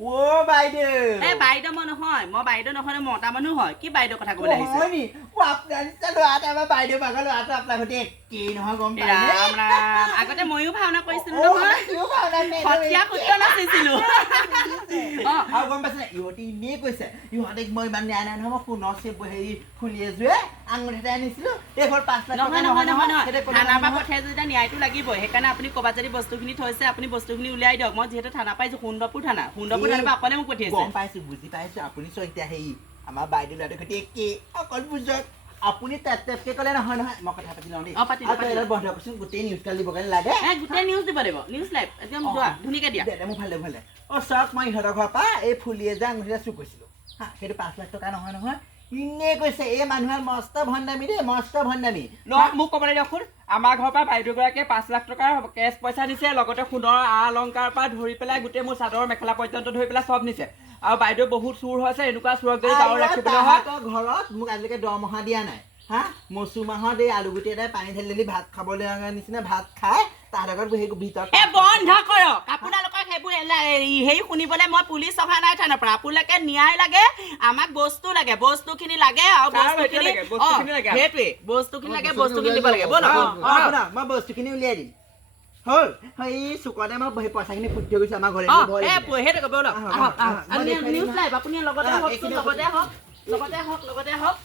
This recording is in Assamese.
ও বাইদেউ এ বাইদেউ মই নহয় মতা মানুহ হয় কি বাইদেউ কথা ক'বলৈ আহিছে হয় নি ও আপোনাৰ নিচিনা ল'ৰাটা আমাৰ বাইদেউ পাগল ল'ৰাটো আপোনাৰ সৈতে একেই নহয় গম পাই ৰাম ৰাম আগতে ময়ো ভাওনা কৰিছিলো নহয় সত্ৰীয়া সূত্ৰ নাচিছিলো আৰু গম পাইছে নে ইহঁতে এনেই কৈছে ইহঁতে মই ইমান নিয়া নাই নহয় মই সোণৰ হেৰি ফুলি এযোৰে আঙুলি এটাই আনিছিলো এইখন 5 লাখ টকা নহয় থানাৰ পৰা পঠিয়াই যেতিয়া ন্যায়টো লাগিবই সেইকাৰণে আপুনি ক'ৰবাত যদি বস্তুখিনি থৈছে আপুনি বস্তুখিনি উলিয়াই দিয়ক মই যিহেতু থানা পাইছো সুন্দৰপুৰ থানাৰ পৰা আপুনি মোক পঠিয়াইছে গম পাইছো বুজি পাইছো আপুনি চোৱা এতিয়া হেৰি আমাৰ বাইদেউ ল'ৰাটোৰ সৈতে একেই অকল বুজক আপুনি টেপকে ক'লে নহয় মই কথা পাতি লওঁ দেই বন্ধ কৰিছোন গোটেই নিউজ কাল দিব কাৰণে লাগে গোটেই নিউজ দিব লাগিব নিউজ লাইভ একদম যোৱা ধুনীয়াকৈ দিয়া মোৰ ভালে চাওক মই ইহঁতৰ ঘৰৰ পৰা এই ফুলিয়ে যে আঙুলিটা চুৰ কৰিছিলো হা সেইটো 5 লাখ টকা নহয় ইনে কৈছে এই মানুহে মস্ত ভণ্ডামি দেই মস্ত ভণ্ডামি মোক ক'বলৈ দিয়কচোন আমাৰ ঘৰৰ পৰা বাইদেউগৰাকীয়ে 5 লাখ টকাৰ কেছ পইচা দিছে লগতে সোণৰ অলংকাৰ পৰা ধৰি পেলাই গোটেই মোৰ চাদৰ মেখেলা পৰ্যন্ত ধৰি পেলাই চব নিছে আৰু বাইদেউ বহুত চুৰ হৈছে এনেকুৱা চুৰক যদি গাঁৱত ৰাখিবলৈ হয় ঘৰত মোক আজিলৈকে দৰমহা দিয়া নাই হা মচু মাহত এই আলু গুটি এটাই পানী ঢালি ভাত খাবলৈ নিচিনা ভাত খাই তাৰ আগত ভিতৰত বন্ধ কৰক আপোনালোকক সেইবোৰ হেৰি শুনিবলৈ মই পুলিচ অহা নাই থানাৰ পৰা আপোনালোকে ন্যায় লাগে আমাক বস্তু লাগে বস্তুখিনি লাগে আৰু বস্তুখিনি সেইটোৱে বস্তুখিনি লাগে বস্তুখিনি দিব লাগে ব'লক মই বস্তুখিনি উলিয়াই দিম হ'ল এই চুকতে মই পইচাখিনি ফুটি থৈ গৈছো আমাৰ ঘৰে নিউজ লাইভ আপুনি লগতে হওক